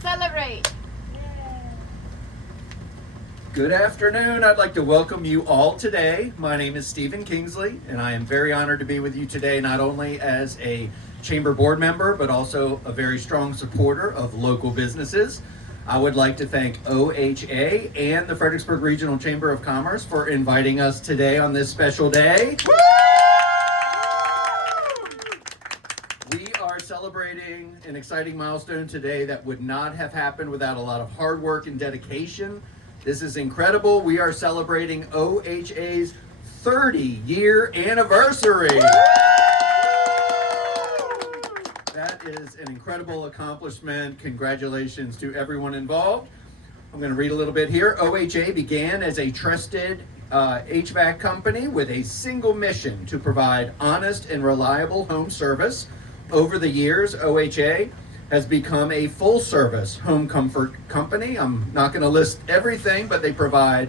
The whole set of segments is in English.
Celebrate. Good afternoon. I'd like to welcome you all today. My name is Stephen Kingsley, and I am very honored to be with you today, not only as a Chamber Board member, but also a very strong supporter of local businesses. I would like to thank OHA and the Fredericksburg Regional Chamber of Commerce for inviting us today on this special day. We are celebrating an exciting milestone today that would not have happened without a lot of hard work and dedication. This is incredible. We are celebrating OHA's 30-year anniversary. That is an incredible accomplishment. Congratulations to everyone involved. I'm going to read a little bit here. OHA began as a trusted HVAC company with a single mission to provide honest and reliable home service. Over the years, OHA has become a full-service home comfort company. I'm not going to list everything, but they provide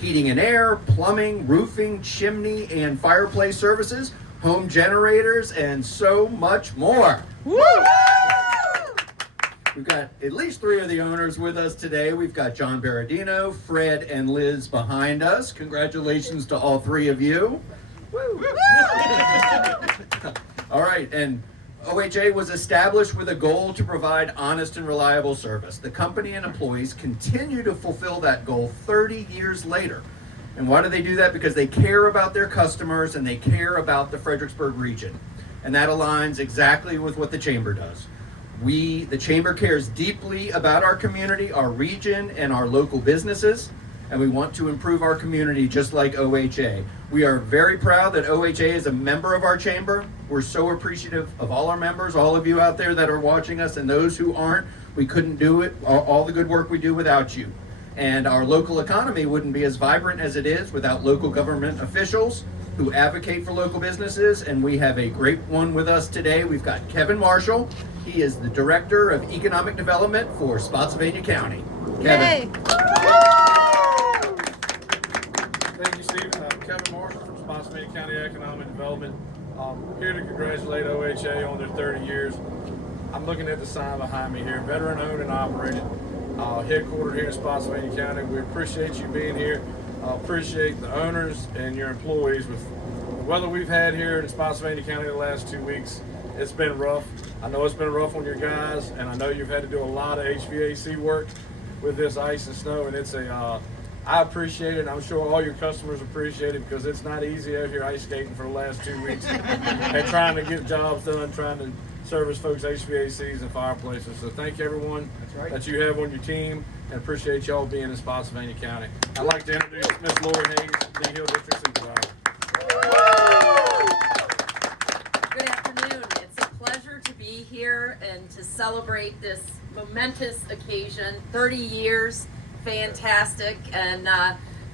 heating and air, plumbing, roofing, chimney, and fireplace services, home generators, and so much more. Woo! We've got at least 3 of the owners with us today. We've got John Baradino, Fred, and Liz behind us. Congratulations to all 3 of you. Woo! All right, and OHA was established with a goal to provide honest and reliable service. The company and employees continue to fulfill that goal 30 years later. And why do they do that? Because they care about their customers and they care about the Fredericksburg region. And that aligns exactly with what the Chamber does. The Chamber cares deeply about our community, our region, and our local businesses. And we want to improve our community just like OHA. We are very proud that OHA is a member of our Chamber. We're so appreciative of all our members, all of you out there that are watching us, and those who aren't. We couldn't do it, all the good work we do, without you. And our local economy wouldn't be as vibrant as it is without local government officials who advocate for local businesses. And we have a great one with us today. We've got Kevin Marshall. He is the Director of Economic Development for Spotsylvania County. Kevin. Thank you, Steve. Kevin Marshall from Spotsylvania County Economic Development. Here to congratulate OHA on their 30 years. I'm looking at the sign behind me here, veteran owned and operated, headquartered here in Spotsylvania County. We appreciate you being here. Appreciate the owners and your employees. With the weather we've had here in Spotsylvania County the last 2 weeks, it's been rough. I know it's been rough on your guys, and I know you've had to do a lot of HVAC work with this ice and snow, and it's I appreciate it. I'm sure all your customers appreciate it because it's not easy out here ice skating for the last 2 weeks and trying to get jobs done, trying to service folks' HVACs and fireplaces. So thank you, everyone that you have on your team, and appreciate y'all being in Spotsylvania County. I'd like to introduce Ms. Lori Hayes, Lee Hill District Supervisor. Good afternoon. It's a pleasure to be here and to celebrate this momentous occasion. 30 years. Fantastic, and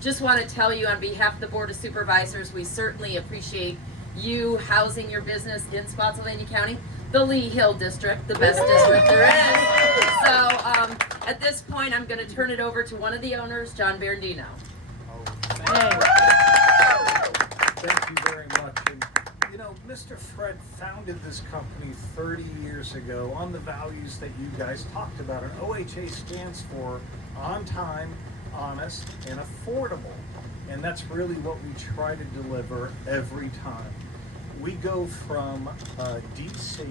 just want to tell you on behalf of the Board of Supervisors, we certainly appreciate you housing your business in Spotsylvania County, the Lee Hill District, the best district there is. So at this point, I'm going to turn it over to one of the owners, John Baradino. Thank you very much. And, you know, Mr. Fred founded this company 30 years ago on the values that you guys talked about, and OHA stands for on time, honest, and affordable. And that's really what we try to deliver every time. We go from DC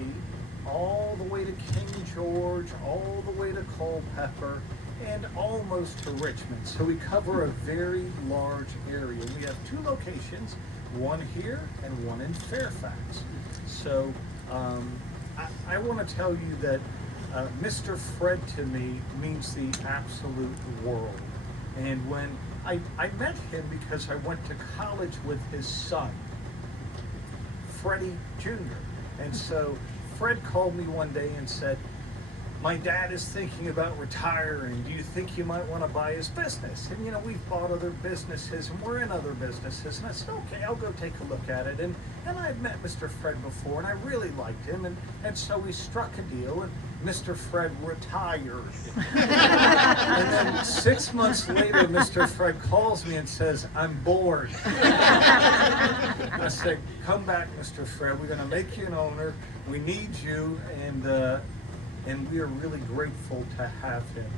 all the way to King George, all the way to Culpeper, and almost to Richmond. So we cover a very large area. We have 2 locations, one here and one in Fairfax. So I want to tell you that Mr. Fred to me means the absolute world. And when I met him because I went to college with his son, Freddie Jr. And so Fred called me one day and said, "My dad is thinking about retiring. Do you think you might want to buy his business?" And you know, we've bought other businesses and we're in other businesses. And I said, "Okay, I'll go take a look at it." And I had met Mr. Fred before and I really liked him. And so we struck a deal and Mr. Fred retired. And then 6 months later, Mr. Fred calls me and says, "I'm bored." I said, "Come back, Mr. Fred. We're going to make you an owner. We need you." And and we are really grateful to have him.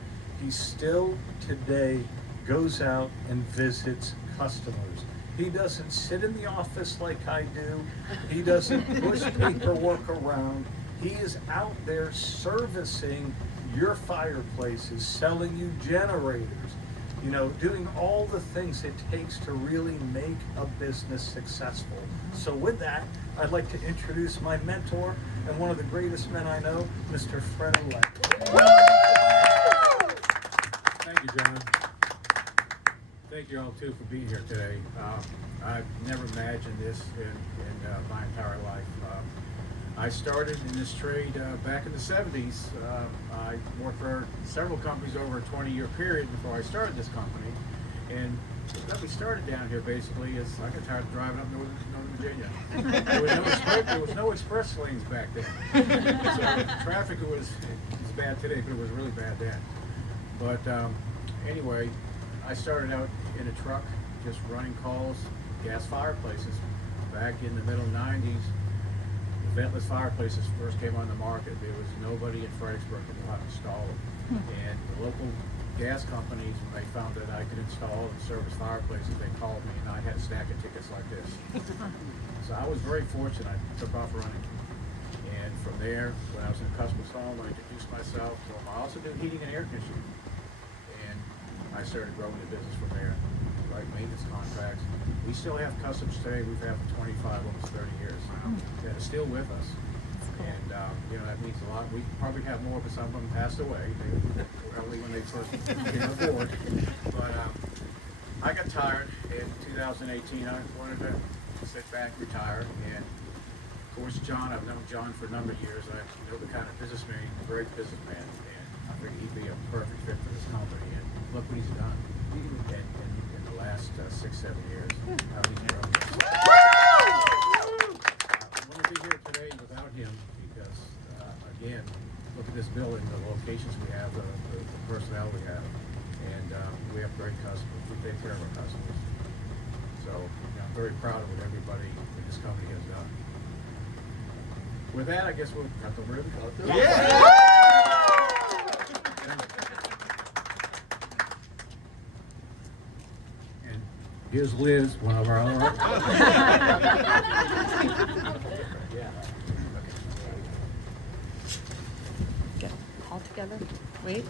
He still today goes out and visits customers. He doesn't sit in the office like I do. He doesn't push paperwork around. He is out there servicing your fireplaces, selling you generators, you know, doing all the things it takes to really make a business successful. So with that, I'd like to introduce my mentor and one of the greatest men I know, Mr. Fredericksburg. Thank you, John. Thank you all too for being here today. I've never imagined this in my entire life. I started in this trade back in the 70s. I worked for several companies over a 20-year period before I started this company. And what got me started down here basically is I got tired of driving up Northern Virginia. There was no express lanes back then. So traffic was bad today, but it was really bad then. But anyway, I started out in a truck just running calls, gas fireplaces. Back in the middle 90s, ventless fireplaces first came on the market. There was nobody in Fredericksburg that knew how to install them. And the local gas companies, when they found that I could install and service fireplaces, they called me, and I had a stack of tickets like this. So I was very fortunate. I took off running. And from there, when I was in a customer's home, I introduced myself to them. I also do heating and air conditioning. And I started growing the business from there. Like maintenance contracts. We still have customers today we've had for 25, almost 30 years that are still with us. And you know, that means a lot. We probably have more, but some of them passed away. They were only when they first came aboard. But I got tired in 2018. I wanted to sit back, retire, and of course, John, I've known John for a number of years. I know the kind of businessman, a great businessman, and I figured he'd be a perfect fit for this company. And look what he's done in the last 6-7 years. How he's grown. I wouldn't be here today without him because, again, look at this building, the locations we have, the personnel we have, and we have great customers. We take care of our customers. So you know, I'm very proud of what everybody in this company has done. With that, I guess we'll cut the ribbon. And here's Liz, one of our own. All together. Wait.